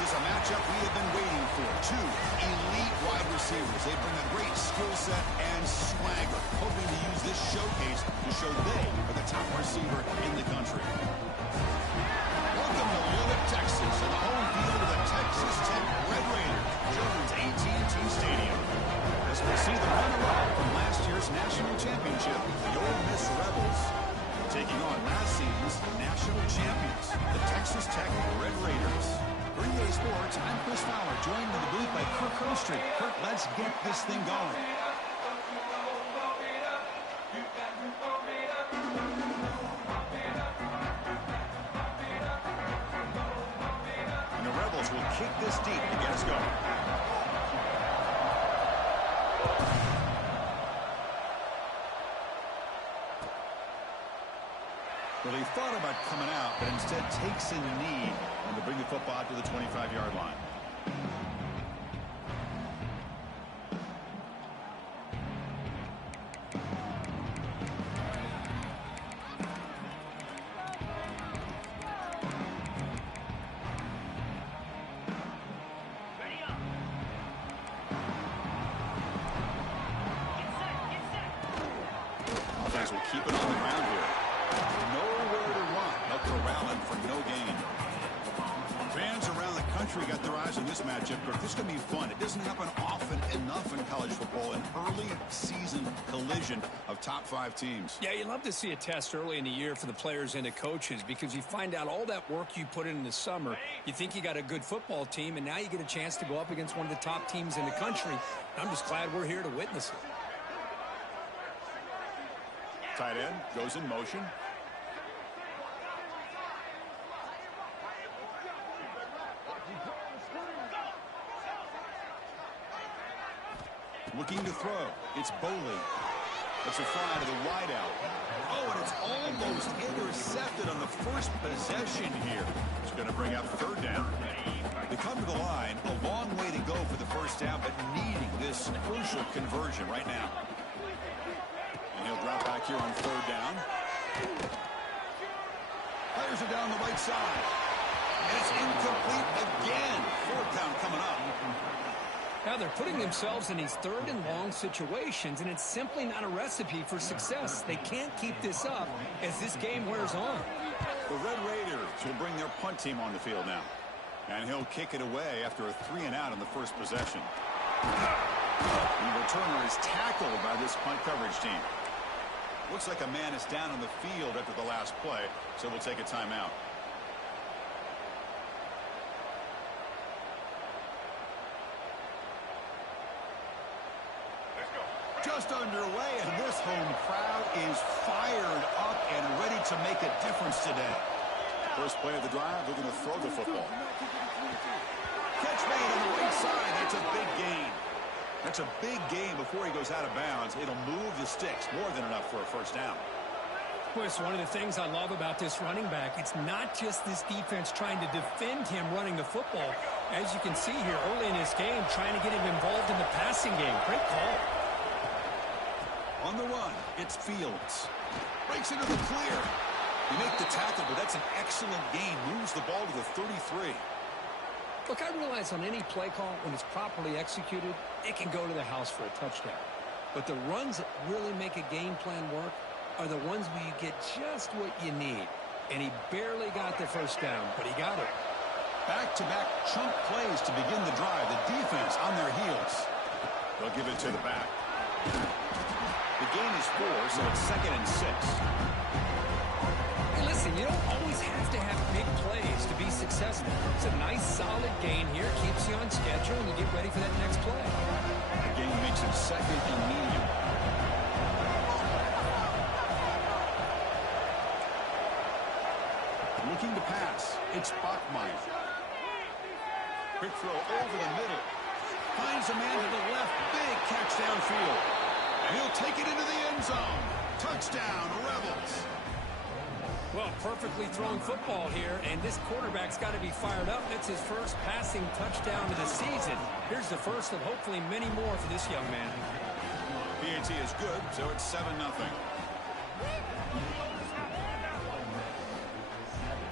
This is a matchup we have been waiting for. Two elite wide receivers. They bring a great skill set and swagger, hoping to use this showcase to show they are the top receiver in the country. Welcome to Loog, Texas, and the home field of the Texas Tech Red Raiders, Jones AT&T Stadium. As we see the runner-up from last year's national championship, the Ole Miss Rebels, taking on last season's national champions, the Texas Tech Red Raiders. For EA Sports, I'm Chris Fowler, joined in the booth by Kirk Herbstreit. Kirk, let's get this thing going. And the Rebels will kick this deep to get us going. Well, he thought about coming out, but instead takes in the knee and to bring the football out to the 25-yard line. Offense will keep it on the ground here. Nowhere to run. They'll corral him for no gain. Fans around the country got their eyes on this matchup. This is going to be fun. It doesn't happen often enough in college football. An early season collision of top 5 teams. Yeah, you love to see a test early in the year for the players and the coaches because you find out all that work you put in the summer. You think you got a good football team, and now you get a chance to go up against one of the top teams in the country. I'm just glad we're here to witness it. Tight end goes in motion. Looking to throw. It's Boley. It's a fly to the wideout. Oh, and it's almost intercepted on the first possession here. It's going to bring up third down. They come to the line. A long way to go for the first down, but needing this crucial conversion right now. And he'll drop back here on third down. Players are down the right side. And it's incomplete again. Fourth down coming up. Now they're putting themselves in these third and long situations, and it's simply not a recipe for success. They can't keep this up as this game wears on. The Red Raiders will bring their punt team on the field now. And he'll kick it away after a 3-and-out on the first possession. The returner is tackled by this punt coverage team. Looks like a man is down on the field after the last play, so we'll take a timeout. Just underway, and this home crowd is fired up and ready to make a difference today. First play of the drive, they're going to throw the football. Catch made on the right side. That's a big gain. That's a big gain before he goes out of bounds. It'll move the sticks, more than enough for a first down. Well, it's one of the things I love about this running back. It's not just this defense trying to defend him running the football. As you can see here early in this game, trying to get him involved in the passing game. Great call. On the run, it's Fields. Breaks into the clear. You make the tackle, but that's an excellent gain. Moves the ball to the 33. Look, I realize on any play call, when it's properly executed, it can go to the house for a touchdown. But the runs that really make a game plan work are the ones where you get just what you need. And he barely got the first down, but he got it. Back-to-back chunk plays to begin the drive. The defense on their heels. They'll give it to the back. The gain is 4, so it's 2nd and 6. Hey, listen, you don't always have to have big plays to be successful. It's a nice, solid gain here. Keeps you on schedule, and you get ready for that next play. The gain makes it 2nd and medium. Looking to pass. It's Bachmeier. Quick throw over the middle. Finds a man to the left. Big catch downfield. And he'll take it into the end zone. Touchdown, Rebels. Well, perfectly thrown football here, and this quarterback's got to be fired up. It's his first passing touchdown of the season. Here's the first of hopefully many more for this young man. PAT is good, so it's 7-0.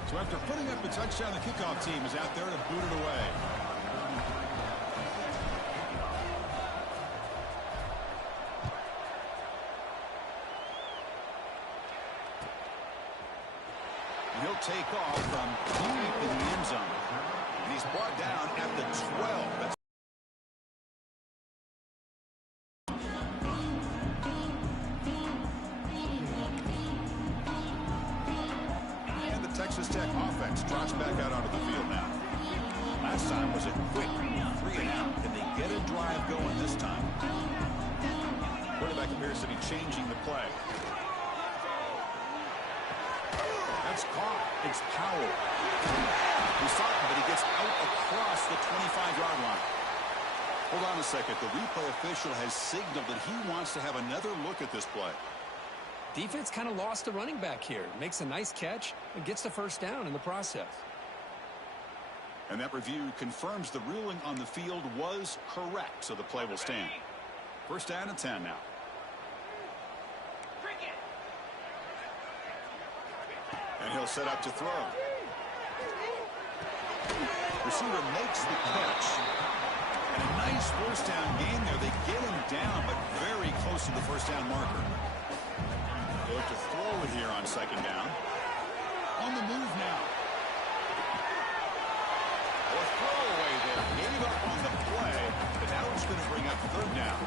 So after putting up a touchdown, the kickoff team is out there to boot it away. And he'll take off from deep in the end zone. And he's brought down at the 12. And the Texas Tech offense drops back out onto the field now. Last time was a quick 3-and-out. Can they get a drive going this time? Quarterback appears to be changing the play. That's caught. It's Powell. He saw it, but he gets out across the 25-yard line. Hold on a second. The replay official has signaled that he wants to have another look at this play. Defense kind of lost the running back here. Makes a nice catch and gets the first down in the process. And that review confirms the ruling on the field was correct, so the play will stand. First down and 10 now. And he'll set up to throw. Receiver makes the catch. And a nice first down gain there. They get him down, but very close to the first down marker. They look to throw it here on second down. On the move now. A throwaway there. Gave up on the play, but now it's going to bring up third down.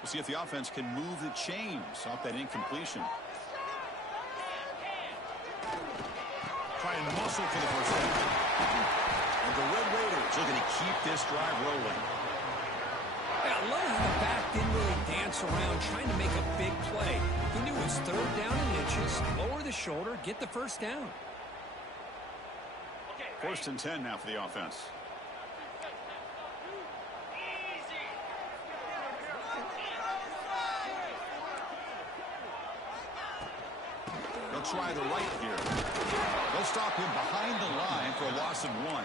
We'll see if the offense can move the chains off that incompletion. Try and muscle for the first down. And the Red Raiders looking to keep this drive rolling. I love how the back didn't really dance around trying to make a big play. He knew it was third down in inches, lower the shoulder, get the first down. First and 10 now for the offense. They'll try the right here. They'll stop him behind the line for a loss of 1. Well,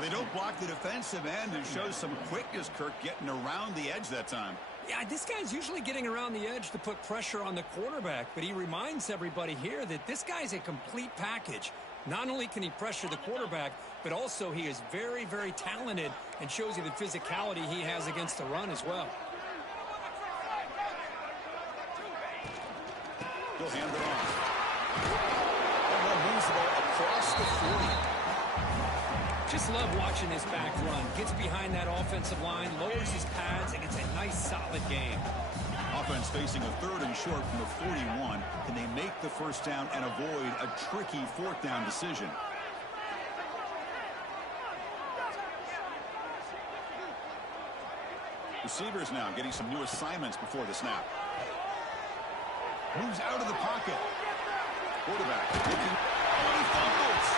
they don't block the defensive end and shows some quickness, Kirk, getting around the edge that time. Yeah, this guy's usually getting around the edge to put pressure on the quarterback, but he reminds everybody here that this guy's a complete package. Not only can he pressure the quarterback, but also he is very, very talented and shows you the physicality he has against the run as well. He'll hand it off. And one moves the ball across the 40. Just love watching this back run. Gets behind that offensive line, lowers his pads, and it's a nice, solid game. Offense facing a third and short from the 41. Can they make the first down and avoid a tricky fourth down decision? Receivers now getting some new assignments before the snap. Moves out of the pocket. Quarterback looking. Oh, he fumbles.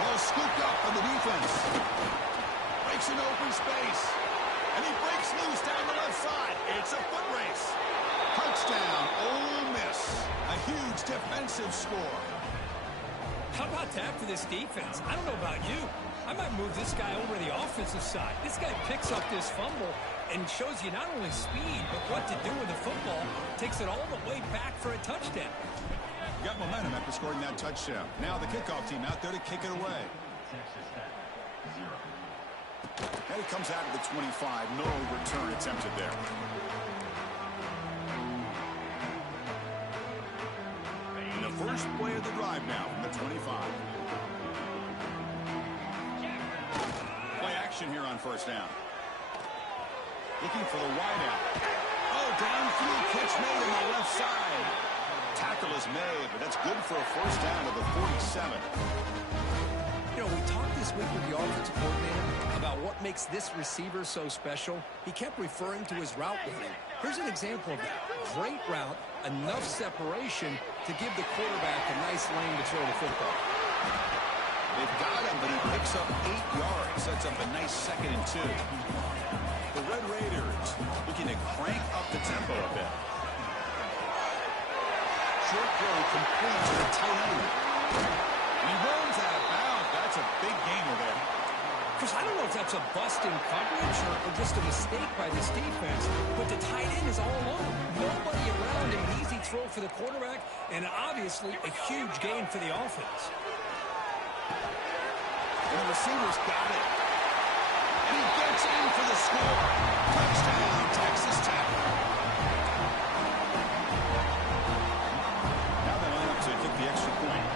Ball scooped up on the defense. Breaks into open space. And he breaks loose down the left side. It's a foot race. Touchdown, Ole Miss. A huge defensive score. How about that for this defense? I don't know about you. I might move this guy over to the offensive side. This guy picks up this fumble and shows you not only speed, but what to do with the football. Takes it all the way back for a touchdown. Got momentum after scoring that touchdown. Now the kickoff team out there to kick it away. And it comes out of the 25. No return attempted there. And the first play of the drive now from the 25. Play action here on first down. Looking for the wideout. Oh, downfield catch made on the left side. Tackle is made, but that's good for a first down to the 47. You know, we talked this week with the offensive coordinator about what makes this receiver so special. He kept referring to his route running. Here's an example of that. Great route, enough separation to give the quarterback a nice lane to throw the football. They They've got him, but he picks up 8 yards. Sets up a nice 2nd and 2. The Red Raiders looking to crank up the tempo a bit. Short throw complete to the tight end. And he runs out of bounds. That's a big gainer there. Chris, I don't know if that's a bust in coverage or just a mistake by this defense, but the tight end is all alone. Nobody around him. An easy throw for the quarterback, and obviously a huge gain for the offense. And the receiver's got it. And he gets in for the score. Touchdown, Texas Tech. Now they line up to kick the extra point.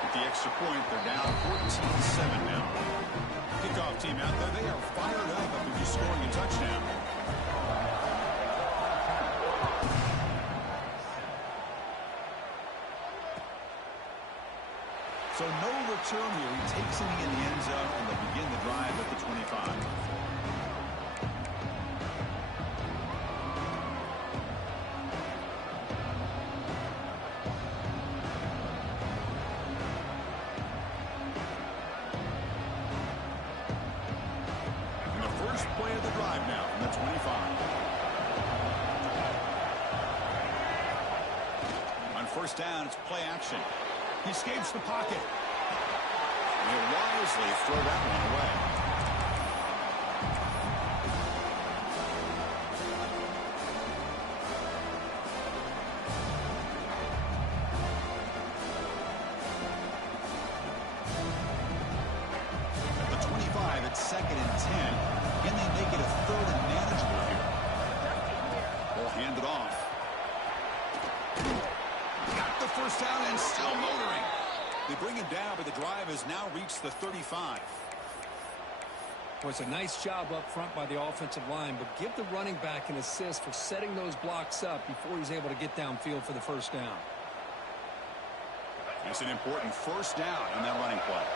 With the extra point, they're down 14-7 now. Kickoff team out there, they are fired up after just scoring a touchdown. So no return here. He takes it in the end zone, and they'll begin the drive at the 25. And the first play of the drive now from the 25. On first down, it's play action. He escapes the pocket. And he'll wisely throw that one away. At the 25, it's 2nd and 10. Can they make it a 3rd and manageable here? They'll hand it off. Got the first down and still motoring. They bring him down, but the drive has now reached the 35. Well, it's a nice job up front by the offensive line, but give the running back an assist for setting those blocks up before he's able to get downfield for the first down. It's an important first down on that running play.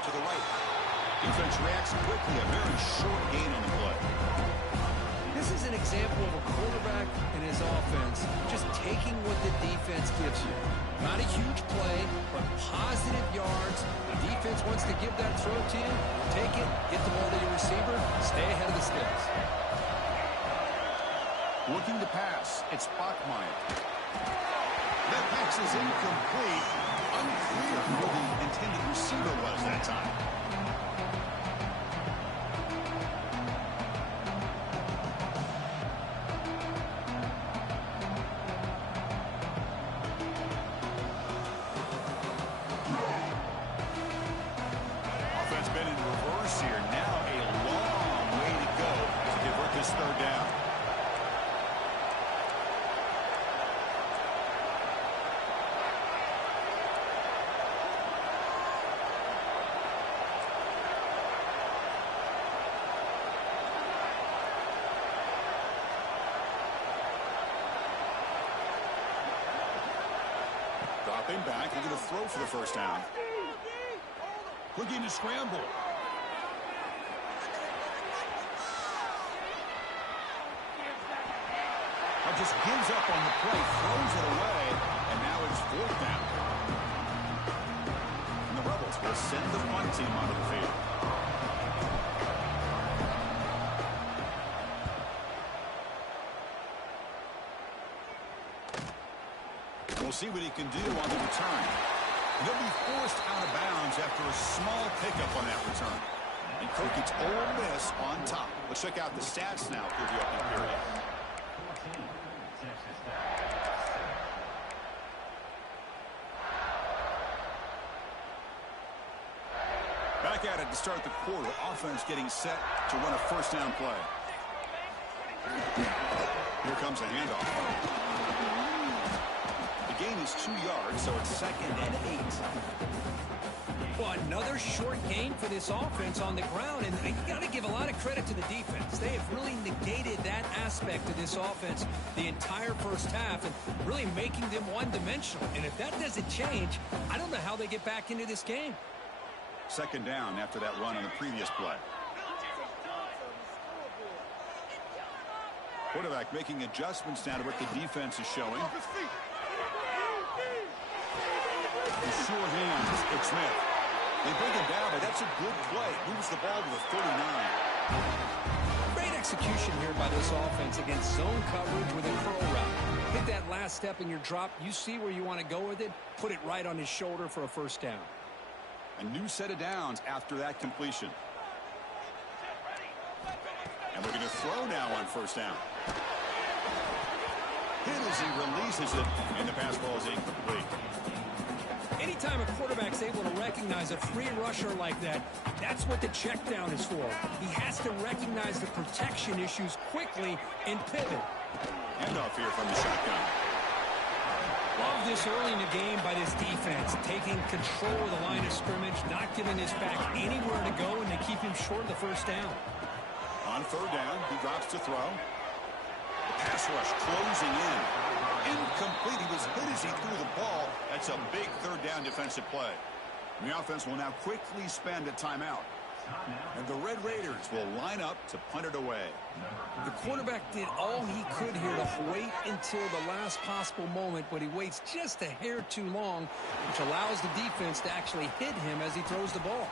To the right. Defense reacts quickly. A very short gain on the play. This is an example of a quarterback and his offense just taking what the defense gives you. Not a huge play, but positive yards. The defense wants to give that throw to you. Take it, get the ball to your receiver, stay ahead of the sticks. Looking to pass. It's Bachmeier. That pass is incomplete. Unclear who the intended receiver was that time. Offense been in reverse here. Now a long way to go to convert this 3rd down. Dropping back, they're going to throw for the first down. Looking to scramble. Just gives up on the play, throws it away, and now it's 4th down. And the Rebels will send the punt team onto the field. We'll see what he can do on the return. He'll be forced out of bounds after a small pickup on that return. And Cook gets Ole Miss on top. Let's check out the stats now through the opening period. Back at it to start the quarter. Offense getting set to run a first down play. Here comes a handoff. The gain is 2 yards, so it's 2nd and 8. Well, another short gain for this offense on the ground, and you got to give a lot of credit to the defense. They have really negated that aspect of this offense the entire first half and really making them one-dimensional. And if that doesn't change, I don't know how they get back into this game. 2nd down after that run on the previous play. Quarterback making adjustments now to what the defense is showing. The sure hands, it's Smith. They bring him down, but that's a good play. Moves the ball to the 39. Great execution here by this offense against zone coverage with a curl route. Hit that last step in your drop. You see where you want to go with it. Put it right on his shoulder for a first down. A new set of downs after that completion. And looking to throw now on first down. Hit as he releases it, and the pass ball is incomplete. Anytime a quarterback's able to recognize a free rusher like that, that's what the check down is for. He has to recognize the protection issues quickly and pivot. Handoff here from the shotgun. Love this early in the game by this defense, taking control of the line of scrimmage, not giving his back anywhere to go, and they keep him short of the first down. On 3rd down, he drops to throw. The pass rush closing in. Incomplete. He was hit as he threw the ball. That's a big 3rd down defensive play. The offense will now quickly spend a timeout. And the Red Raiders will line up to punt it away. The quarterback did all he could here to wait until the last possible moment, but he waits just a hair too long, which allows the defense to actually hit him as he throws the ball.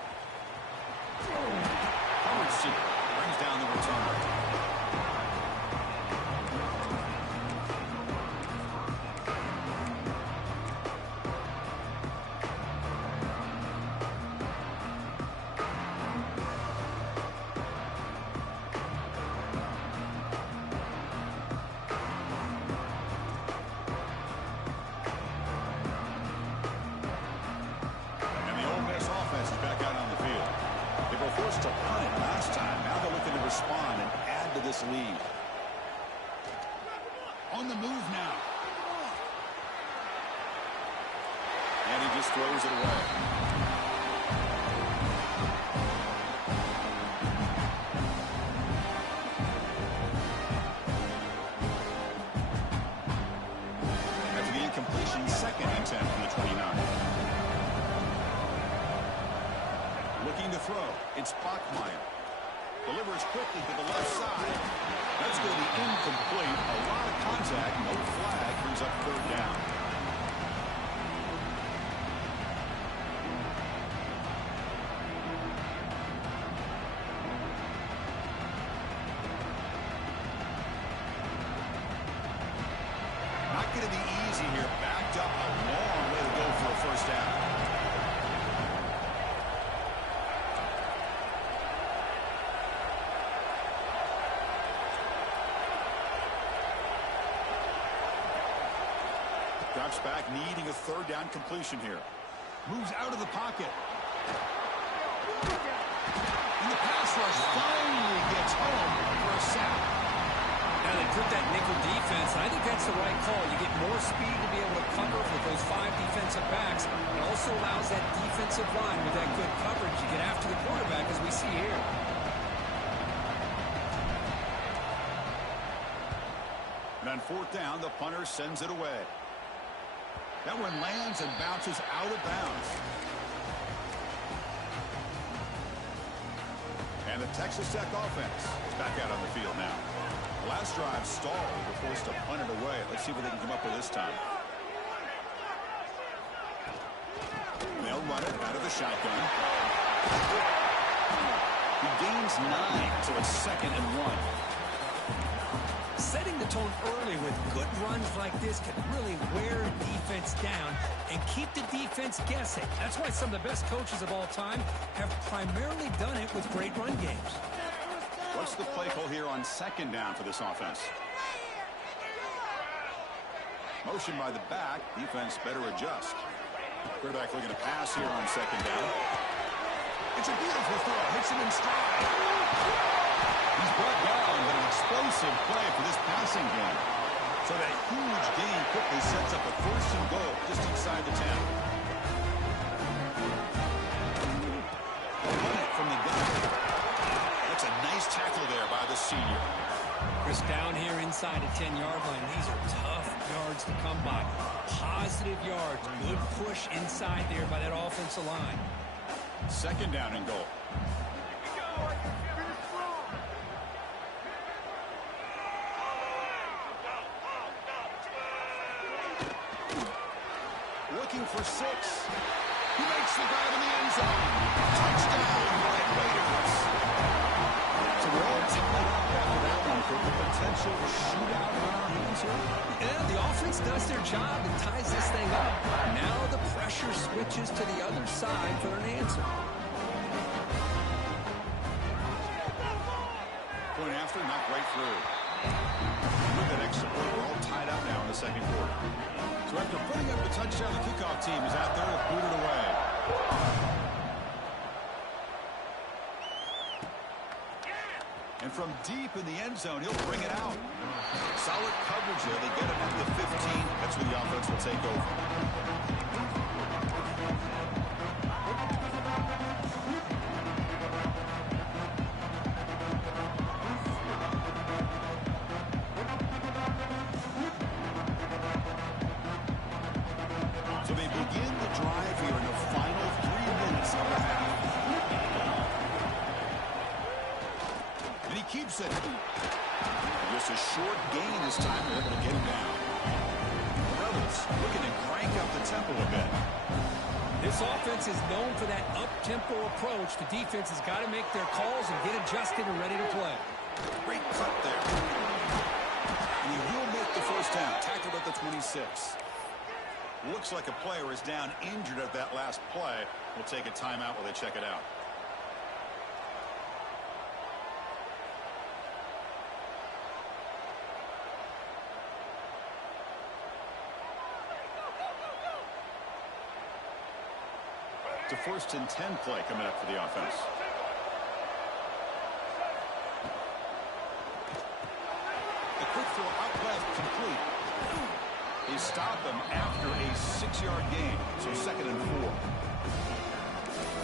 Brings down the return. To punt it last time. Now they're looking to respond and add to this lead. On the move now. And he just throws it away. After the incompletion, 2nd and 10 from the 29. Looking to throw. It's Bachmeier. Delivers quickly to the left side. That's going to be incomplete. A lot of contact. No flag. Brings up 3rd down. Not going to be easy here. Backed up a long way to go for a first down. Drops back, needing a 3rd down completion here. Moves out of the pocket. And the pass rush finally gets home for a sack. Now they put that nickel defense, and I think that's the right call. You get more speed to be able to cover with those 5 defensive backs. It also allows that defensive line with that good coverage to get after the quarterback, as we see here. And on 4th down, the punter sends it away. That one lands and bounces out of bounds. And the Texas Tech offense is back out on the field now. The last drive stalled. They're forced to punt it away. Let's see what they can come up with this time. They'll run it out of the shotgun. He gains 9, so it's 2nd and 1. Setting the tone early with good runs like this can really wear a defense down and keep the defense guessing. That's why some of the best coaches of all time have primarily done it with great run games. What's the play call here on 2nd down for this offense? Motion by the back. Defense better adjust. Quarterback looking to pass here on 2nd down. It's a beautiful throw. Hits him in stride. He's brought down, but an explosive play for this passing game. So that huge gain quickly sets up a 1st and goal. the 10-yard line. These are tough yards to come by. Positive yards. Good push inside there by that offensive line. Second down and goal. Looking for 6. He makes the grab in the end zone. Touchdown, Red Raiders. So we're all tied up after that one for the potential shootout on our hands here. Yeah, the offense does their job and ties this thing up. Now the pressure switches to the other side for an answer. Point after, not right through. With that extra point, we're all tied up now in the second quarter. So after putting up the touchdown, the kickoff team is out there to boot it away. And from deep in the end zone, he'll bring it out. Solid coverage there. They get him at the 15. That's where the offense will take over. So they begin the drive here in the final 3 minutes of the half. And he keeps it. Just a short gain this time. They're able to get him down. The Rebels looking to crank up the tempo a bit. This offense is known for that up-tempo approach. The defense has got to make their calls and get adjusted and ready to play. Great cut there. And he will make the first down. Tackled at the 26. Looks like a player is down injured at that last play. We'll take a timeout while they check it out. It's a 1st and 10 play coming up for the offense. The quick throw out left complete. He stopped them after a 6-yard gain, so 2nd and 4.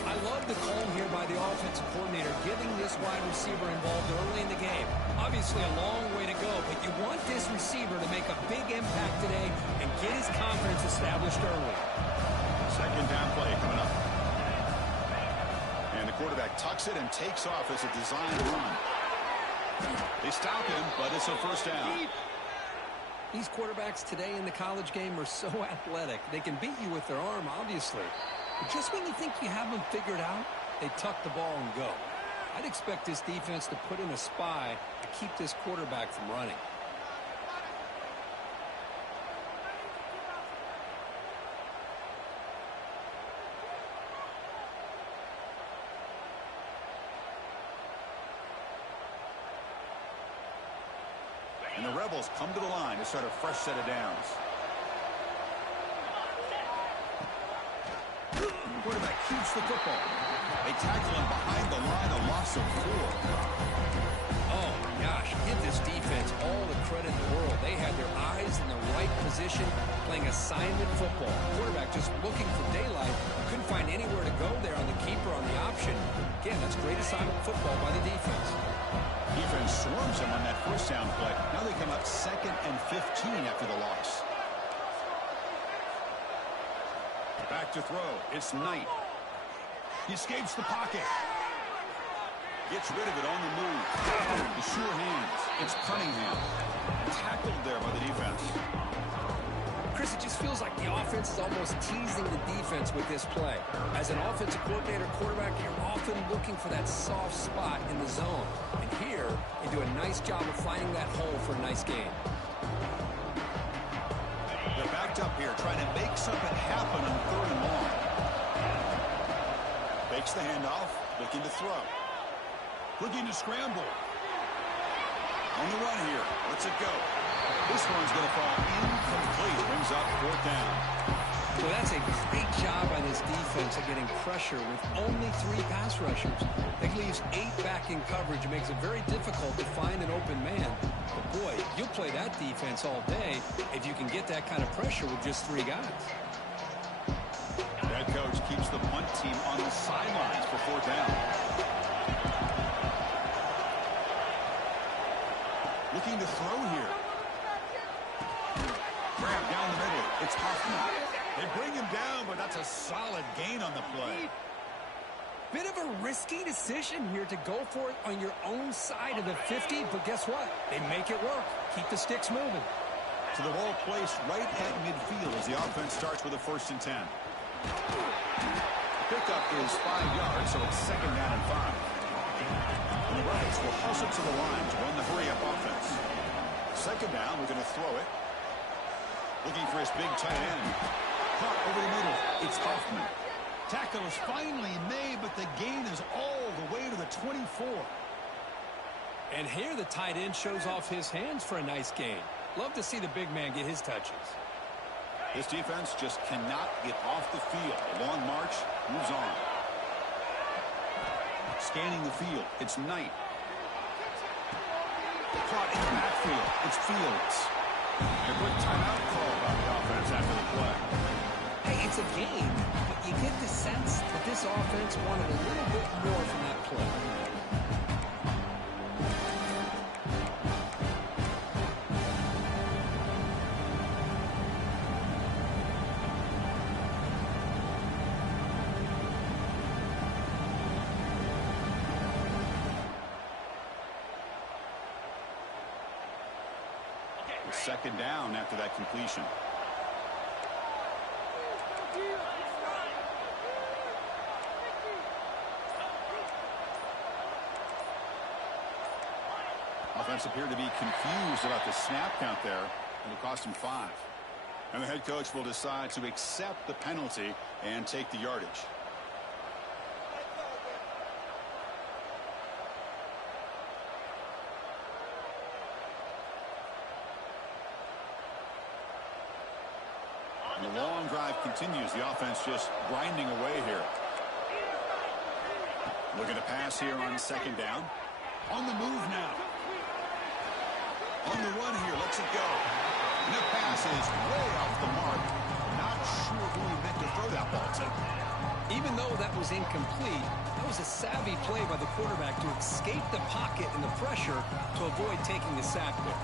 I love the call here by the offensive coordinator, getting this wide receiver involved early in the game. Obviously a long way to go, but you want this receiver to make a big impact today and get his confidence established early. Second down play coming up. And the quarterback tucks it and takes off as a designed run. They stop him, but it's a first down. These quarterbacks today in the college game are so athletic. They can beat you with their arm, obviously. But just when you think you have them figured out, they tuck the ball and go. I'd expect this defense to put in a spy to keep this quarterback from running. And the Rebels come to the line to start a fresh set of downs. The quarterback keeps the football. They tackle him behind the line, a loss of 4. Oh, gosh, give this defense all the credit in the world. They had their eyes in the right position, playing assignment football. Quarterback just looking for daylight. Couldn't find anywhere to go there on the keeper on the option. Again, that's great assignment football by the defense. Defense swarms him on that first down play. Now they come up 2nd and 15 after the loss. Back to throw. It's Knight. He escapes the pocket. Gets rid of it on the move. The sure hands. It's Cunningham. Tackled there by the defense. Chris, it just feels like the offense is almost teasing the defense with this play. As an offensive coordinator, quarterback, you're often looking for that soft spot in the zone. And here, they do a nice job of finding that hole for a nice gain. They're backed up here, trying to make something happen on 3rd and long. Fakes the handoff, looking to throw. Looking to scramble. On the run here. Let's it go. This one's going to fall incomplete. Brings up 4th down. So that's a great job by this defense of getting pressure with only 3 pass rushers. That leaves 8 back in coverage. It makes it very difficult to find an open man. But boy, you'll play that defense all day if you can get that kind of pressure with just 3 guys. The head coach keeps the punt team on the sidelines for 4th down. Looking to throw here. grab down the middle. It's Hoffman. They bring him down, but that's a solid gain on the play. Bit of a risky decision here to go for it on your own side of the 50, but guess what? They make it work. Keep the sticks moving. So the ball placed right at midfield as the offense starts with a 1st and 10. The pickup is 5 yards, so it's 2nd down and 5. And the Rebels will hustle to the line to run the hurry-up offense. 2nd down, we're going to throw it. Looking for his big tight end. Caught over the middle. It's Hoffman. Tackle is finally made, but the gain is all the way to the 24. And here the tight end shows off his hands for a nice gain. Love to see the big man get his touches. This defense just cannot get off the field. The long march moves on. Scanning the field. It's Knight. Caught in the backfield. It's Fields. And a quick timeout call by the offense after the play. Hey, it's a game, but you get the sense that this offense wanted a little bit more from that play. It's 2nd down after that completion. Offense appeared to be confused about the snap count there. It'll cost him 5. And the head coach will decide to accept the penalty and take the yardage. And the long drive continues. The offense just grinding away here. Looking to pass here on 2nd down. On the move now. On the run here, lets it go. And the pass is way off the mark. Not sure who he meant to throw that ball to. Even though that was incomplete, that was a savvy play by the quarterback to escape the pocket and the pressure to avoid taking the sack there.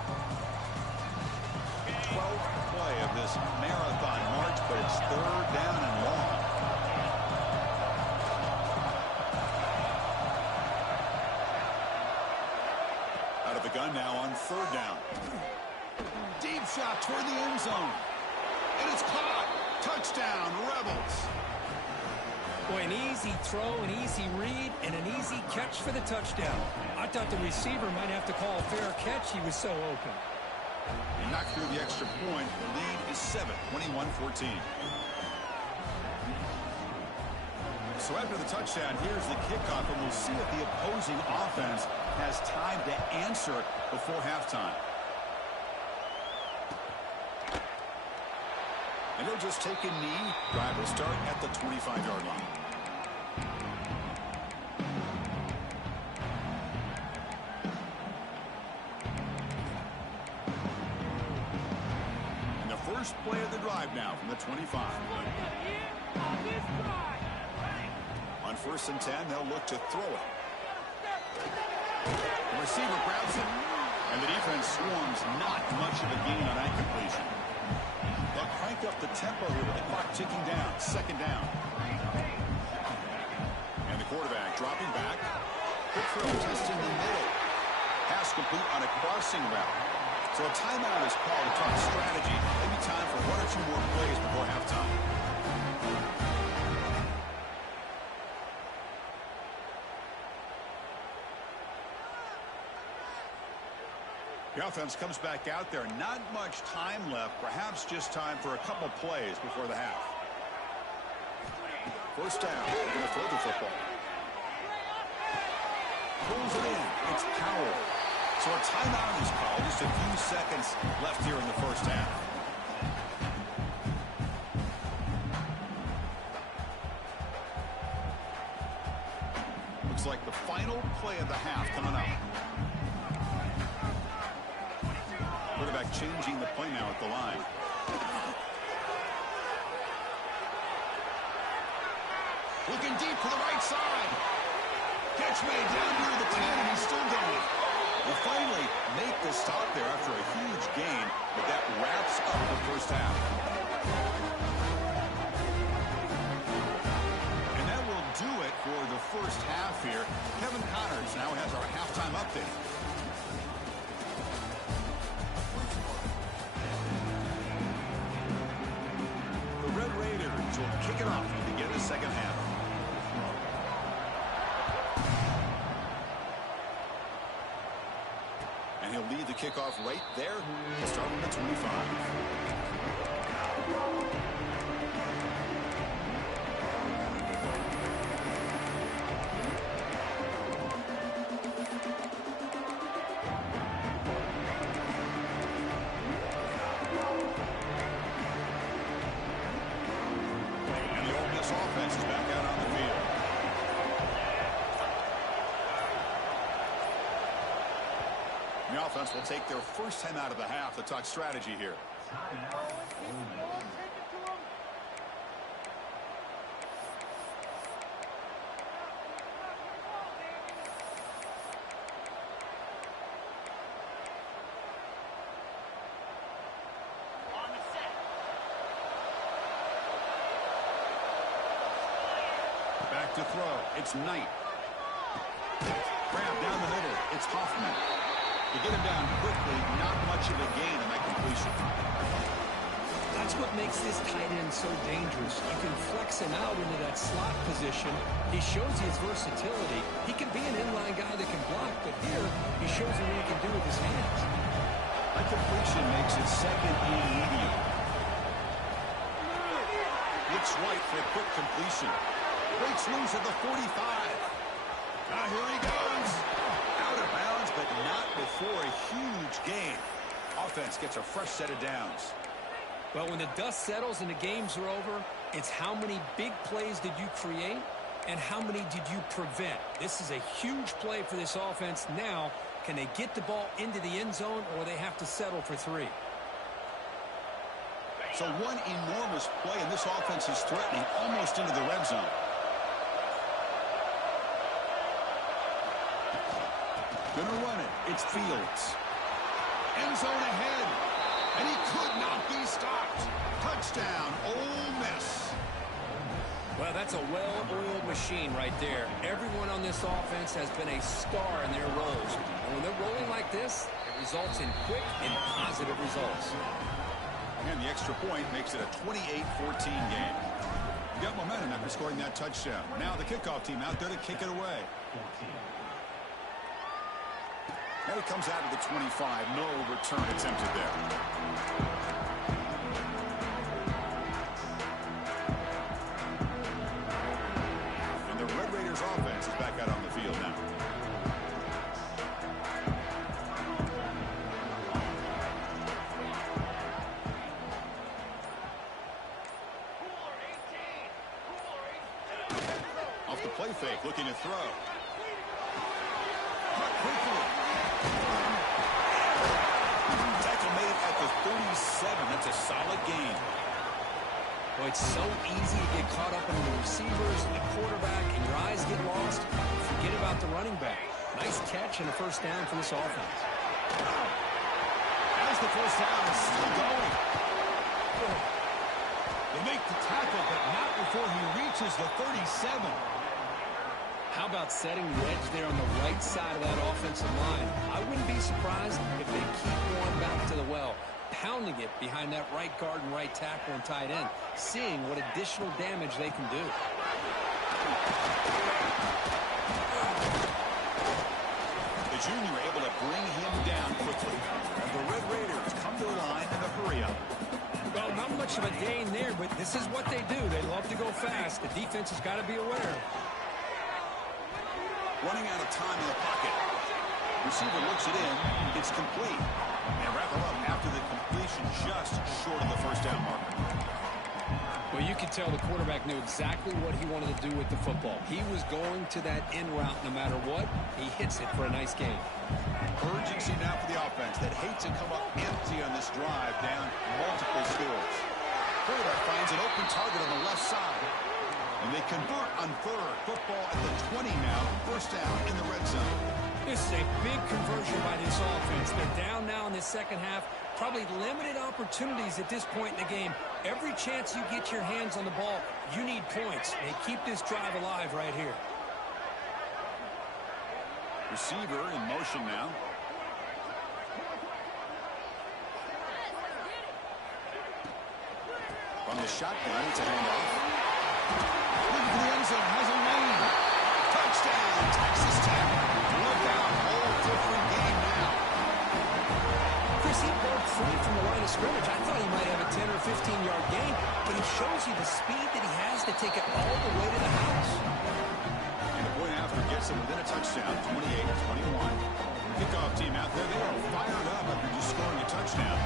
12th play of this marathon march, but it's 3rd down and long. Out of the gun now on 3rd down. Deep shot toward the end zone. And it's caught. Touchdown, Rebels. Boy, an easy throw, an easy read, and an easy catch for the touchdown. I thought the receiver might have to call a fair catch. He was so open. He knocked through the extra point. The lead is 7, 21-14. So after the touchdown, here's the kickoff, and we'll see if the opposing offense has time to answer before halftime. And he'll just take a knee. Drive will start at the 25-yard line. And the first play of the drive now from the 25. On 1st and 10, they'll look to throw it. The receiver grabs it, and the defense swarms. Not much of a gain on that completion. They'll crank up the tempo here with the clock ticking down. 2nd down. And the quarterback dropping back. Quick throw testing the middle. Pass complete on a crossing route. So a timeout is called to talk strategy. Maybe time for 1 or 2 more plays before halftime. The offense comes back out there. Not much time left. Perhaps just time for a couple plays before the half. 1st down. They're going to throw the football. Pulls it in. It's Powell. So a timeout is called. Just a few seconds left here in the 1st half. Looks like the final play of the half coming up. Quarterback changing the play now at the line. Looking deep to the right side. Catch made down near the 10, and he's still going. Will finally make the stop there after a huge gain, but that wraps up the first half. And that will do it for the first half here. Kevin Connors now has our halftime update. The Red Raiders will kick it off to begin the second half. And he'll lead the kickoff right there, starting at 25. And the Ole Miss offense is back out on the field. The offense will take their first time out of the half to talk strategy here. Back to throw. It's Knight. Grab down the middle. It's Hoffman. To get him down quickly, not much of a gain on that completion. That's what makes this tight end so dangerous. You can flex him out into that slot position. He shows his versatility. He can be an inline guy that can block, but here he shows you what he can do with his hands. That completion makes it second and medium. Looks right for a quick completion. Breaks loose at the 45. Here he goes. Out of bounds, but not before a huge gain. Offense gets a fresh set of downs. Well, when the dust settles and the games are over, it's how many big plays did you create and how many did you prevent. This is a huge play for this offense. Now, can they get the ball into the end zone or they have to settle for 3? So one enormous play, and this offense is threatening almost into the red zone. Gonna run it. It's Fields. End zone ahead. And he could not be stopped. Touchdown, Ole Miss. Well, that's a well-oiled machine right there. Everyone on this offense has been a star in their roles. And when they're rolling like this, it results in quick and positive results. And the extra point makes it a 28-14 game. You got momentum after scoring that touchdown. Now the kickoff team out there to kick it away. And it comes out of the 25. No return attempted there. And the Red Raiders offense is back out on the field now. Off the play fake, looking to throw. Cut quickly. Tackle made at the 37. That's a solid gain. Well, it's so easy to get caught up in the receivers and the quarterback, and your eyes get lost. Forget about the running back. Nice catch and a first down for this offense. As the first down is still going. They make the tackle, but not before he reaches the 37. How about setting the edge there on the right side of that offensive line? I wouldn't be surprised if they keep going back to the well, pounding it behind that right guard and right tackle and tight end, seeing what additional damage they can do. The junior able to bring him down quickly. And the Red Raiders come to the line in a hurry up. Well, not much of a gain there, but this is what they do. They love to go fast. The defense has got to be aware. Running out of time in the pocket. Receiver looks it in. It's complete. And wrap him up after the completion just short of the first down marker. Well, you could tell the quarterback knew exactly what he wanted to do with the football. He was going to that in route no matter what. He hits it for a nice gain. Urgency now for the offense that hates to come up empty on this drive down multiple scores. Quarterback finds an open target on the left side. And they convert on third. Football at the 20 now. First down in the red zone. This is a big conversion by this offense. They're down now in the second half. Probably limited opportunities at this point in the game. Every chance you get your hands on the ball, you need points. They keep this drive alive right here. Receiver in motion now. From the shotgun, it's a handoff. Looking for the end zone, has a lane. Touchdown, Texas Tech. Look out, whole different game now. Chris, he broke free from the line of scrimmage. I thought he might have a 10 or 15-yard gain, but he shows you the speed that he has to take it all the way to the house. And the point after gets him within a touchdown, 28-21. Kickoff team out there, they are fired up after just scoring a touchdown.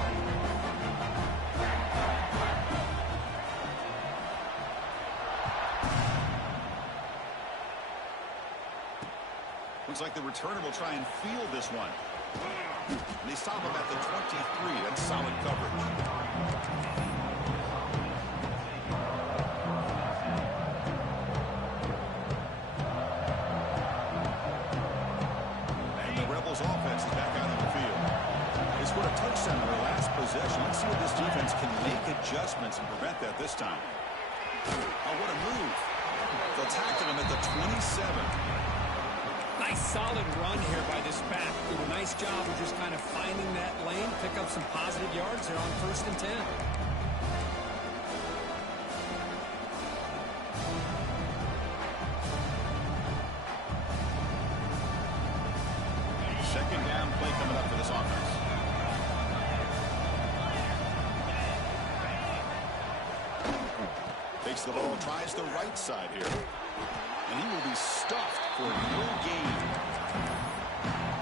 Looks like the returner will try and field this one. And they stop him at the 23. That's solid coverage. And the Rebels offense is back out on the field. They scored a touchdown in their last possession. Let's see if this defense can make adjustments and prevent that this time. Oh, what a move. They'll tackle him at the 27. Nice solid run here by this back. Did a nice job of just kind of finding that lane, pick up some positive yards there on 1st and 10. Second down play coming up for this offense. Takes the ball, tries the right side here. And he will be stuffed for no gain.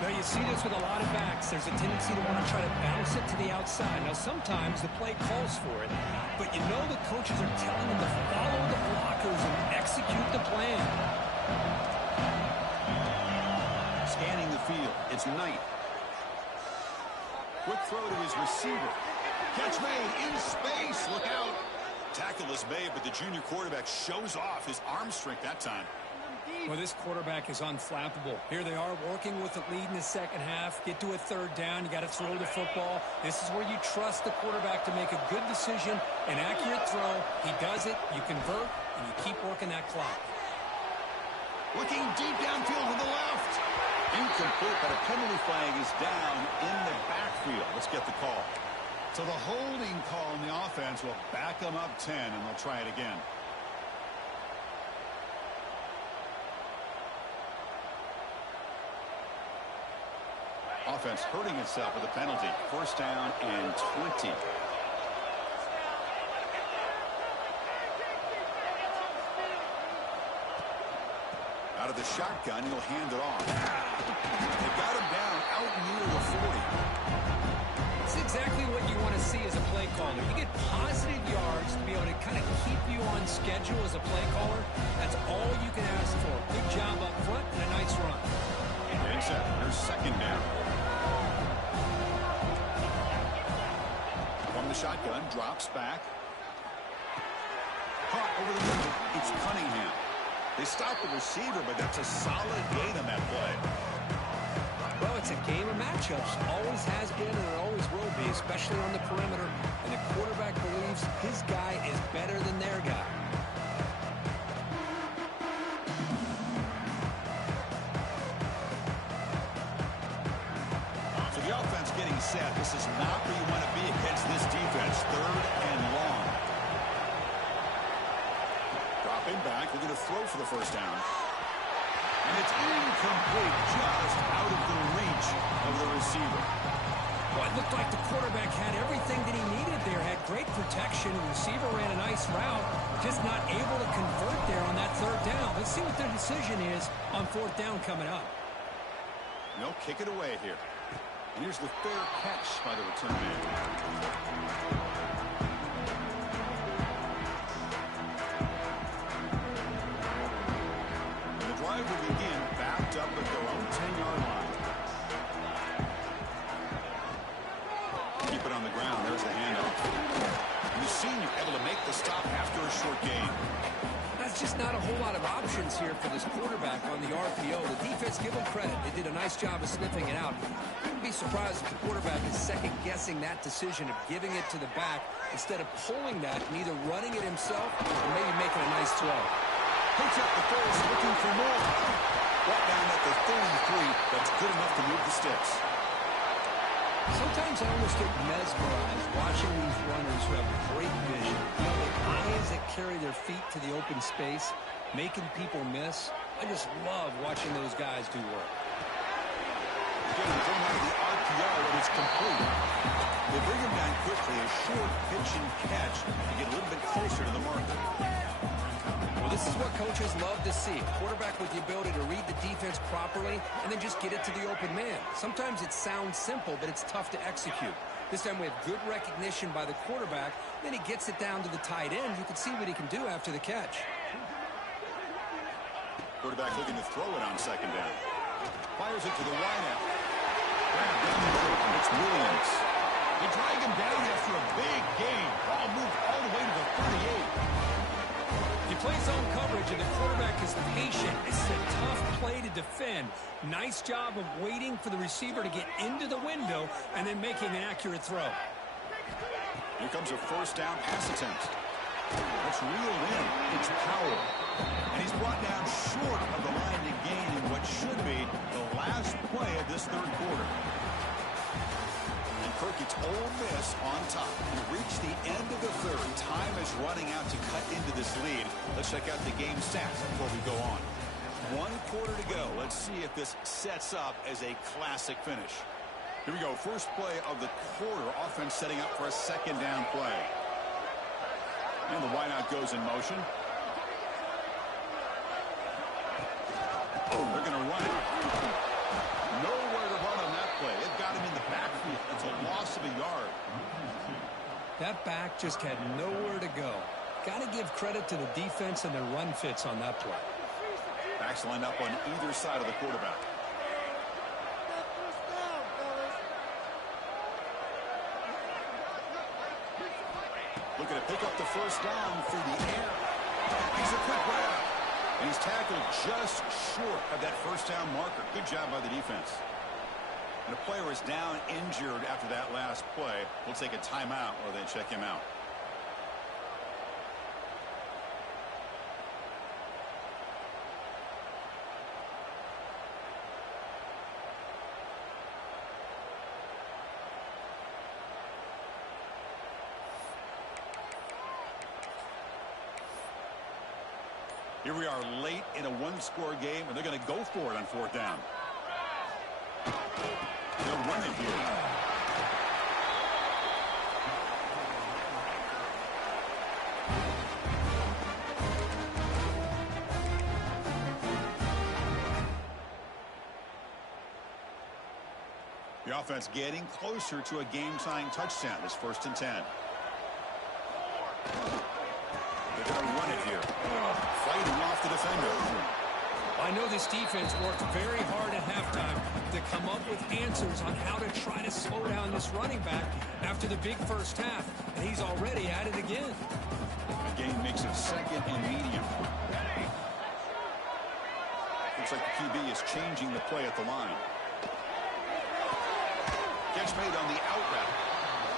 Now, you see this with a lot of backs. There's a tendency to want to try to bounce it to the outside. Now, sometimes the play calls for it, but you know the coaches are telling them to follow the blockers and execute the plan. Scanning the field. It's Knight. Quick throw to his receiver. Catch made in space. Look out. Tackle is made, but the junior quarterback shows off his arm strength that time. Well, this quarterback is unflappable. Here they are working with the lead in the second half. Get to a third down. You got to throw the football. This is where you trust the quarterback to make a good decision, an accurate throw. He does it. You convert, and you keep working that clock. Looking deep downfield to the left. Incomplete, but a penalty flag is down in the backfield. Let's get the call. So the holding call on the offense will back them up 10, and they'll try it again. Offense hurting itself with a penalty. 1st down and 20. Out of the shotgun, he'll hand it off. They got him down out near the 40. It's exactly what you want to see as a play caller. You get positive yards to be able to kind of keep you on schedule as a play caller. That's all you can ask for. Good job up front and a nice run. And there's second down. From the shotgun, drops back. Caught over the middle. It's Cunningham. They stop the receiver, but that's a solid gain on that play. Well, it's a game of matchups. Always has been and it always will be, especially on the perimeter. And the quarterback believes his guy is better than their guy. So the offense getting set. This is not where you want to be against this defense. 3rd and long. Dropping back. They're going to throw for the 1st down. And it's incomplete, just out of the reach of the receiver. Well, it looked like the quarterback had everything that he needed there. Had great protection. The receiver ran a nice route. Just not able to convert there on that 3rd down. Let's see what their decision is on 4th down coming up. They'll kick it away here. And here's the fair catch by the return man. Drive will begin backed up at their own 10-yard line. Keep it on the ground. There's the handoff. And the senior able to make the stop after a short gain. That's just not a whole lot of options here for this quarterback on the RPO. The defense, give them credit. They did a nice job of sniffing it out. Wouldn't be surprised if the quarterback is second-guessing that decision of giving it to the back instead of pulling that and either running it himself or maybe making a nice throw. Picks up the third, looking for more. Brought down at the 33. That's good enough to move the sticks. Sometimes I almost get mesmerized watching these runners who have great vision. You know, the eyes that carry their feet to the open space, making people miss. I just love watching those guys do work. Getting thrown out of the RPO, and it's complete. They bring him down quickly, a short pitch and catch to get a little bit closer to the marker. Well, this is what coaches love to see. A quarterback with the ability to read the defense properly and then just get it to the open man. Sometimes it sounds simple, but it's tough to execute. This time we have good recognition by the quarterback. Then he gets it down to the tight end. You can see what he can do after the catch. Quarterback looking to throw it on second down. Fires it to the wideout. Grabbed down the middle. It's Williams. They drag him down after a big gain. Ball moved all the way to the 38. He plays zone coverage, and the quarterback is patient. This is a tough play to defend. Nice job of waiting for the receiver to get into the window and then making an accurate throw. Here comes a first down pass attempt. That's reeled in. It's Powell. And he's brought down short of the line to gain in what should be the last play of this third quarter. And Kirk, it's Ole Miss on top. We reach the end of the third. Time is running out to cut into this lead. Let's check out the game stats before we go on. 1 quarter to go. Let's see if this sets up as a classic finish. Here we go. First play of the quarter. Offense setting up for a second down play. And the wideout goes in motion. Oh, they're going to run it. Nowhere to run on that play. It got him in the backfield. It's a loss of a yard. That back just had nowhere to go. Got to give credit to the defense and their run fits on that play. Backs lined up on either side of the quarterback. Looking to pick up the first down through the air. He's a quick grab. And he's tackled just short of that first down marker. Good job by the defense. And a player is down injured after that last play. We'll take a timeout or they check him out. Here we are late in a one-score game, and they're going to go for it on fourth down. They'll run it here. The offense getting closer to a game-tying touchdown. It's 1st and 10. They're going to run it here. Fighting off the defender. I know this defense worked very hard at halftime to come up with answers on how to try to slow down this running back after the big first half, and he's already at it again. The game makes it 2nd and medium. Looks like the QB is changing the play at the line. Catch made on the out route.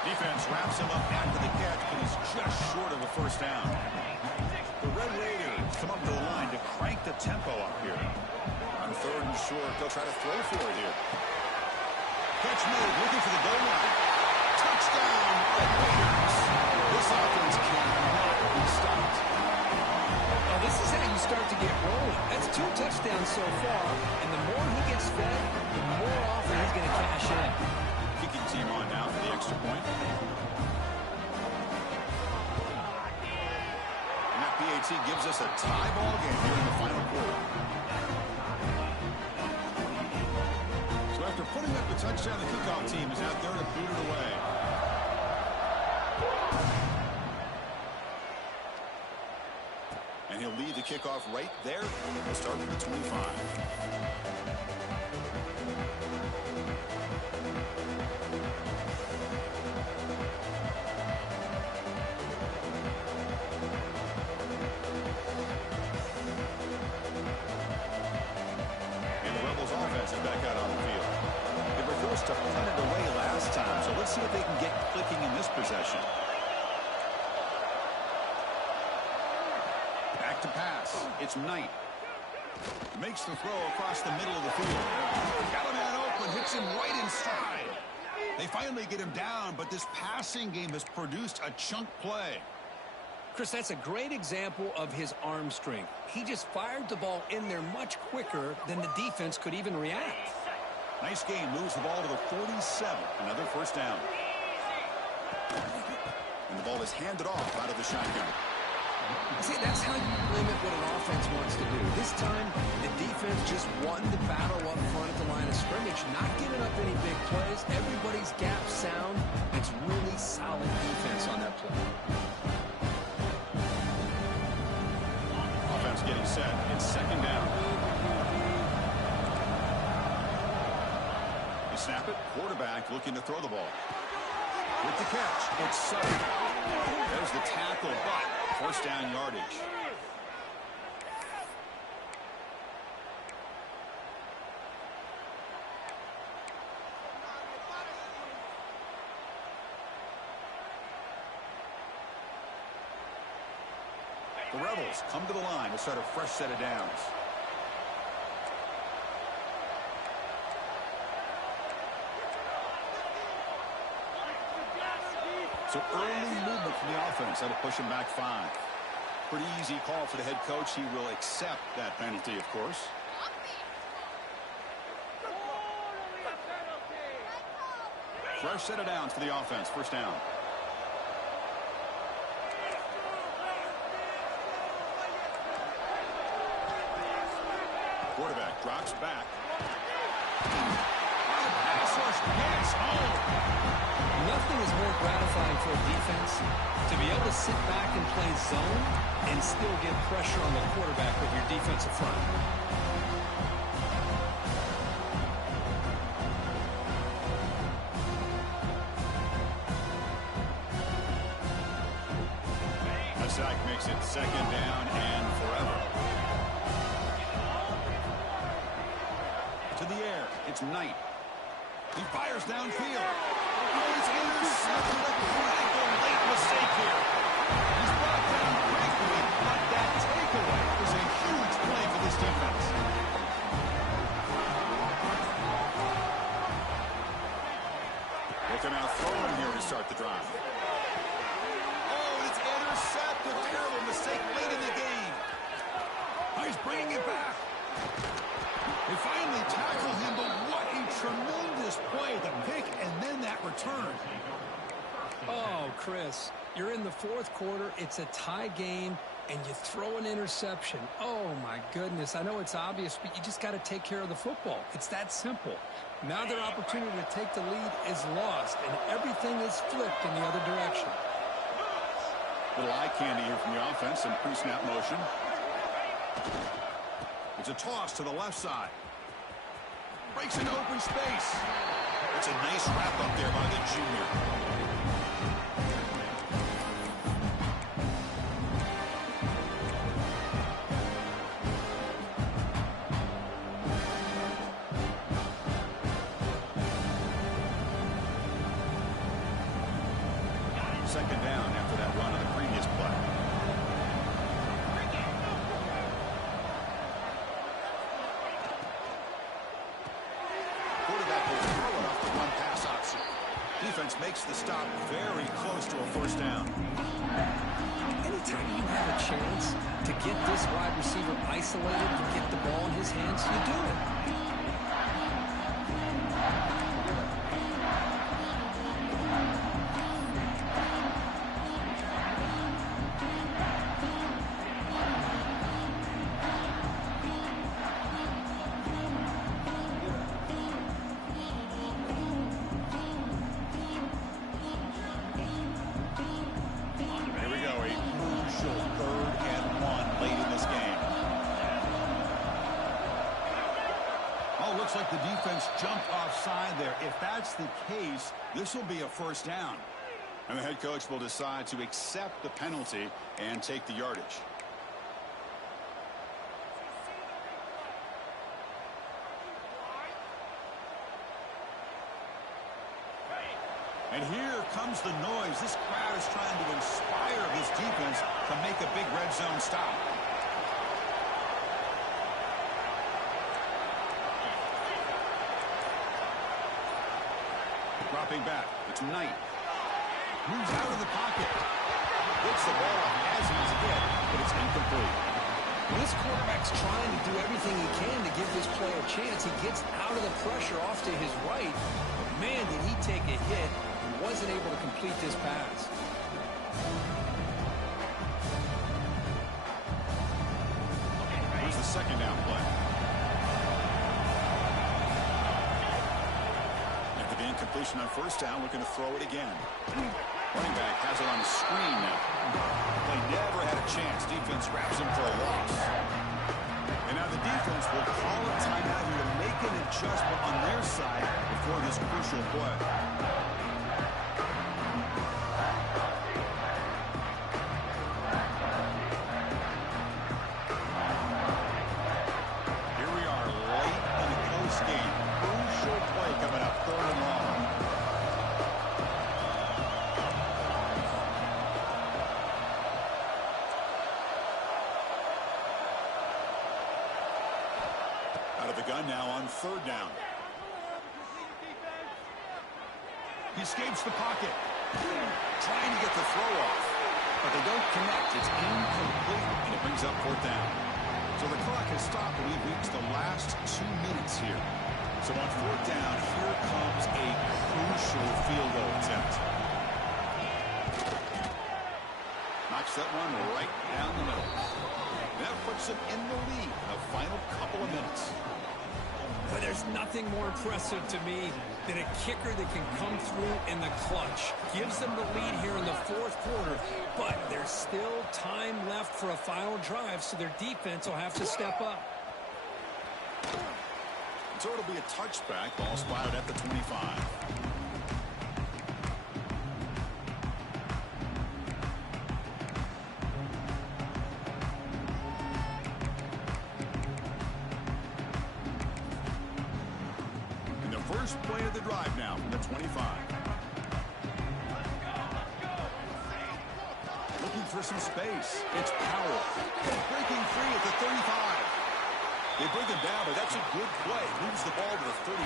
Defense wraps him up after the catch, but he's just short of a first down. The Red Raiders come up to the line to crank the tempo up here. On 3rd and short, they'll try to throw for it here. Catch made, looking for the goal line. Touchdown, Red Raiders. This offense cannot be stopped. Oh, this is how you start to get rolling. That's 2 touchdowns so far, and the more he gets fed, the more often he's going to cash in. Kicking team on now for the extra point. And that PAT gives us a tie ball game here in the final quarter. So after putting up the touchdown, the kickoff team is out there to boot it away. And he'll lead the kickoff right there. We'll start with the 25. see if they can get clicking in this possession. Back to pass. It's Knight. Makes the throw across the middle of the field. Got a man open, hits him right in stride. They finally get him down, but this passing game has produced a chunk play. Chris, that's a great example of his arm strength. He just fired the ball in there much quicker than the defense could even react. Nice game. Moves the ball to the 47. Another first down. And the ball is handed off out of the shotgun. See, that's how you limit what an offense wants to do. This time, the defense just won the battle up front at the line of scrimmage, not giving up any big plays. Everybody's gap sound. It's really solid defense on that play. Offense getting set. It's second down. They snap it. Quarterback looking to throw the ball. With the catch, it's Sutton. There's the tackle, but first down yardage. The Rebels come to the line to start a fresh set of downs. So early movement from the offense. That'll push him back 5. Pretty easy call for the head coach. He will accept that penalty, of course. Fresh set of downs for the offense. First down. Quarterback drops back. Pass rush gets home. Nothing is more gratifying for a defense to be able to sit back and play zone and still get pressure on the quarterback with your defensive front. A sack makes it second down and forever. To the air, it's Knight. He fires downfield. Oh, he's intercepted. A critical late mistake here. He's brought down quickly, but that takeaway is a huge play for this defense. Look at now throwing here to start the drive. Oh, it's intercepted. Terrible mistake late in the game. Oh, he's bringing it back. They finally tackle him, but what a tremendous play. The pick and then that return. Oh, Chris, you're in the fourth quarter. It's a tie game, and you throw an interception. Oh, my goodness. I know it's obvious, but you just got to take care of the football. It's that simple. Now their opportunity to take the lead is lost, and everything is flipped in the other direction. Little eye candy here from the offense in pre-snap motion. It's a toss to the left side. Breaks into open space. It's a nice wrap up there by the junior. Second down after that run on the previous play. Quarterback will throw it off the one pass option. Defense makes the stop very close to a first down. Anytime you have a chance to get this wide receiver isolated and get the ball in his hands, you do it. Looks like the defense jumped offside there. If that's the case, this will be a first down. And the head coach will decide to accept the penalty and take the yardage. And here comes the noise. This crowd is trying to inspire this defense to make a big red zone stop. Dropping back. It's Knight. Moves out of the pocket. Gets the ball as he's hit, but it's incomplete. Well, this quarterback's trying to do everything he can to give this player a chance. He gets out of the pressure off to his right. But man, did he take a hit and wasn't able to complete this pass. Here's the second down play. After the incompletion on first down, looking to throw it again. Running back has it on the screen now. They never had a chance. Defense grabs him for a loss. And now the defense will call a timeout here to make an adjustment on their side before this crucial play. Here we are late in the close game. Crucial play coming up, 3rd and long. Out of the gun now on 3rd down. He escapes the pocket. Trying to get the throw off. But they don't connect. It's incomplete. And it brings up 4th down. So the clock has stopped and we've reached the last 2 minutes here. So on 4th down, here comes a crucial field goal attempt. Knocks that one right down the middle. That puts them in the lead in the final couple of minutes. But there's nothing more impressive to me than a kicker that can come through in the clutch. Gives them the lead here in the 4th quarter, but there's still time left for a final drive, so their defense will have to step up. So it'll be a touchback. Ball spotted at the 25. First play of the drive now from the 25. Looking for some space. It's Powell. Breaking free at the 35. They bring him down, but that's a good play. Moves the ball to the 39.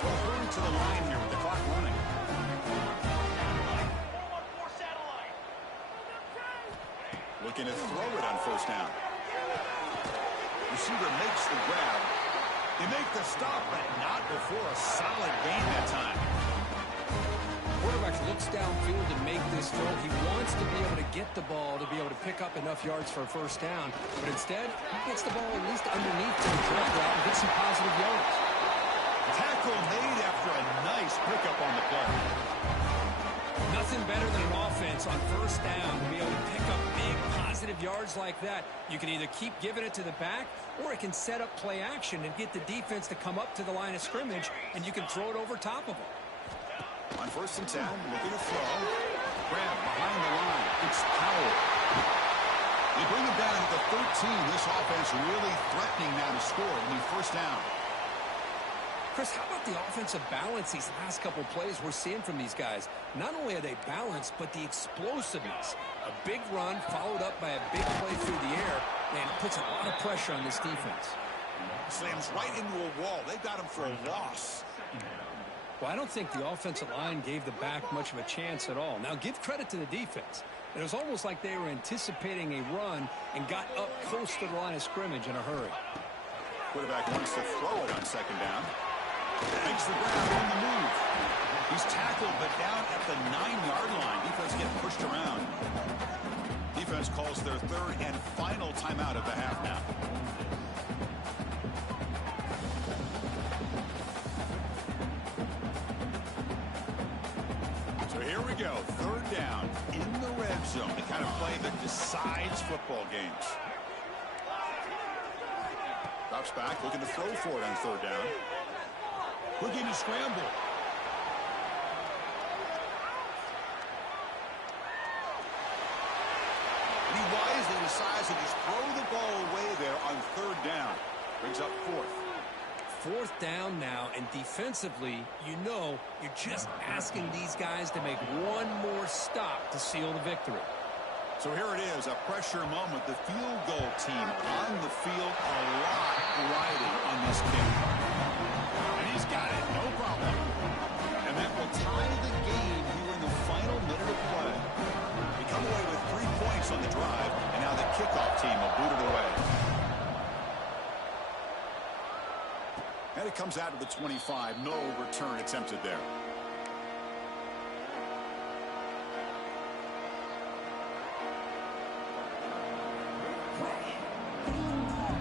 Well, hurry to the line here with the clock running. Looking to throw it on 1st down. Receiver makes the grab. They make the stop, but not before a solid gain that time. Quarterback looks downfield to make this throw. He wants to be able to get the ball to be able to pick up enough yards for a 1st down. But instead, he gets the ball at least underneath to the drag route and get some positive yards. Tackle made after a nice pickup on the play. Nothing better than an offense on 1st down to be able to pick up big positive yards like that. You can either keep giving it to the back, or it can set up play action and get the defense to come up to the line of scrimmage, and you can throw it over top of them. On 1st and 10, looking to throw. Grab behind the line. It's Powell. They bring him down at the 13. This offense really threatening now to score. It'll be 1st down. Chris, how about the offensive balance these last couple plays we're seeing from these guys? Not only are they balanced, but the explosiveness. A big run followed up by a big play through the air, and puts a lot of pressure on this defense. Slams right into a wall. They got him for a loss. Well, I don't think the offensive line gave the back much of a chance at all. Now, give credit to the defense. It was almost like they were anticipating a run and got up close to the line of scrimmage in a hurry. Quarterback wants to throw it on 2nd down. Makes the grab on the move. He's tackled, but down at the 9-yard line. Defense getting pushed around. Defense calls their 3rd and final timeout of the half now. So here we go. 3rd down in the red zone. The kind of play that decides football games. Drops back, looking to throw for it on 3rd down. Looking to scramble. And he wisely decides to just throw the ball away there on 3rd down. Brings up 4th. 4th down now, and defensively, you know you're just asking these guys to make one more stop to seal the victory. So here it is, a pressure moment. The field goal team on the field, a lot riding on this kick. And he's got it, no problem. And that will tie the game here in the final minute of play. They come away with 3 points on the drive, and now the kickoff team will boot it away. And it comes out of the 25. No return attempted there.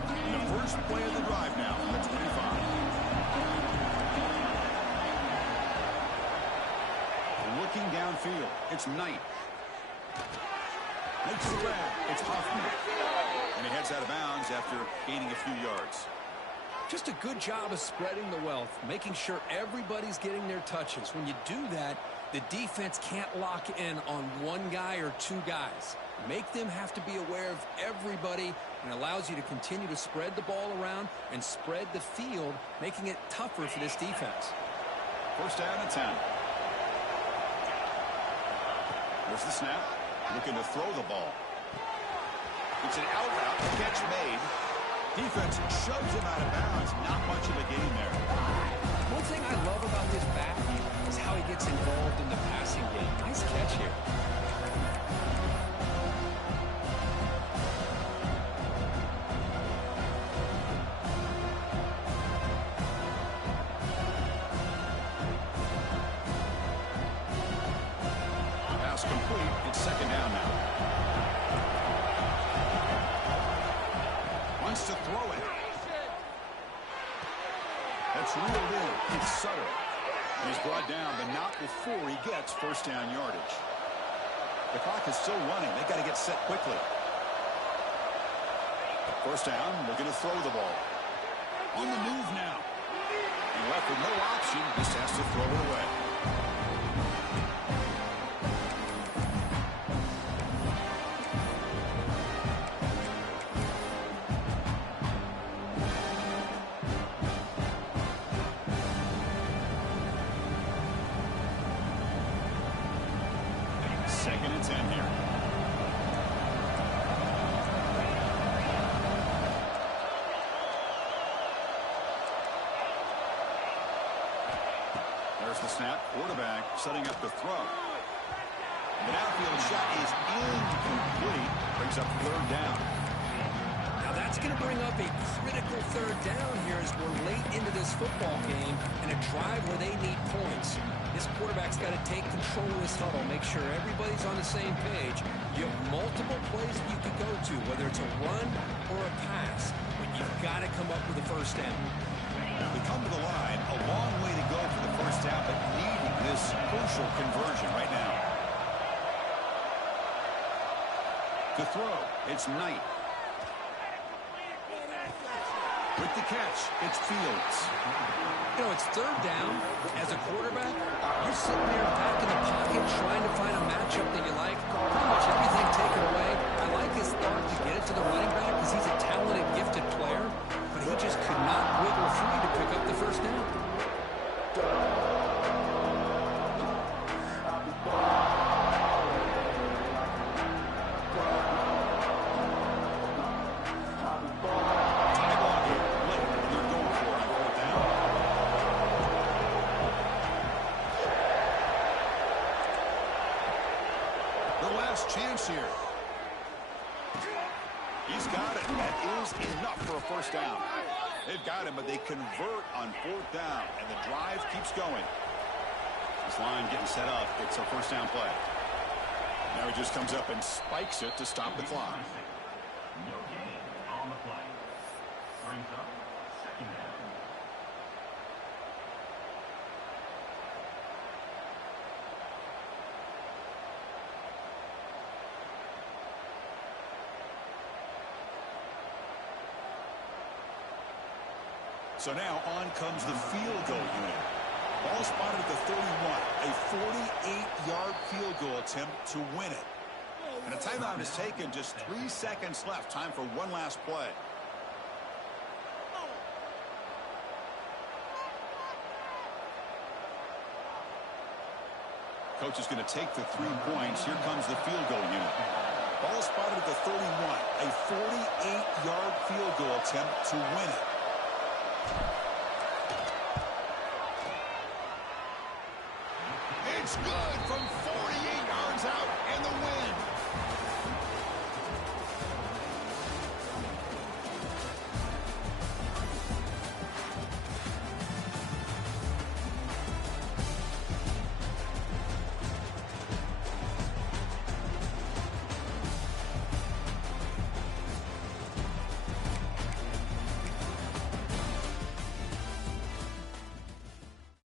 And the first play of the drive now from the 25. Looking downfield, it's Knight. Knight's the grab. It's Huffman. And he heads out of bounds after gaining a few yards. Just a good job of spreading the wealth, making sure everybody's getting their touches. When you do that, the defense can't lock in on one guy or 2 guys. Make them have to be aware of everybody, and allows you to continue to spread the ball around and spread the field, making it tougher for this defense. First down and 10. There's the snap. Looking to throw the ball. It's an out route. Catch made. Defense shoves him out of bounds. Not much of a gain there. One thing I love about this back is how he gets involved in the passing game. Nice catch here. Pass complete. It's 2nd down now. Wants to throw it. That's reeled in. It's Sutter. He's brought down, but not before he gets first down yardage. The clock is still running. They've got to get set quickly. First down, looking to throw the ball. On the move now. He left with no option. Just has to throw it away. Second and 10 here. There's the snap. Quarterback setting up the throw. The downfield shot is incomplete. Brings up 3rd down. Now that's going to bring up a critical 3rd down here as we're late into this football game and a drive where they need points. This quarterback's got to take control of this huddle, make sure everybody's on the same page. You have multiple plays that you can go to, whether it's a run or a pass, but you've got to come up with a first down. We come to the line, a long way to go for the first down, but needing this crucial conversion right now. To throw, it's Knight. With the catch, it's Fields. You know, it's 3rd down. As a quarterback, you're sitting there back in the pocket trying to find a matchup that you like. Pretty much everything taken away. I like his thought to get it to the running back because he's a talented, gifted player, but he just could not wiggle free to pick up the first down. Chance here. He's got it. That is enough for a first down. They've got him, but they convert on 4th down, and the drive keeps going. This line getting set up. It's a first down play. Now he just comes up and spikes it to stop the clock. No gain on the play. Brings up 2nd down. So now on comes the field goal unit. Ball spotted at the 31. A 48-yard field goal attempt to win it. And a timeout is taken. Just 3 seconds left. Time for one last play. Coach is going to take the 3 points. Here comes the field goal unit. Ball spotted at the 31. A 48-yard field goal attempt to win it. It's good from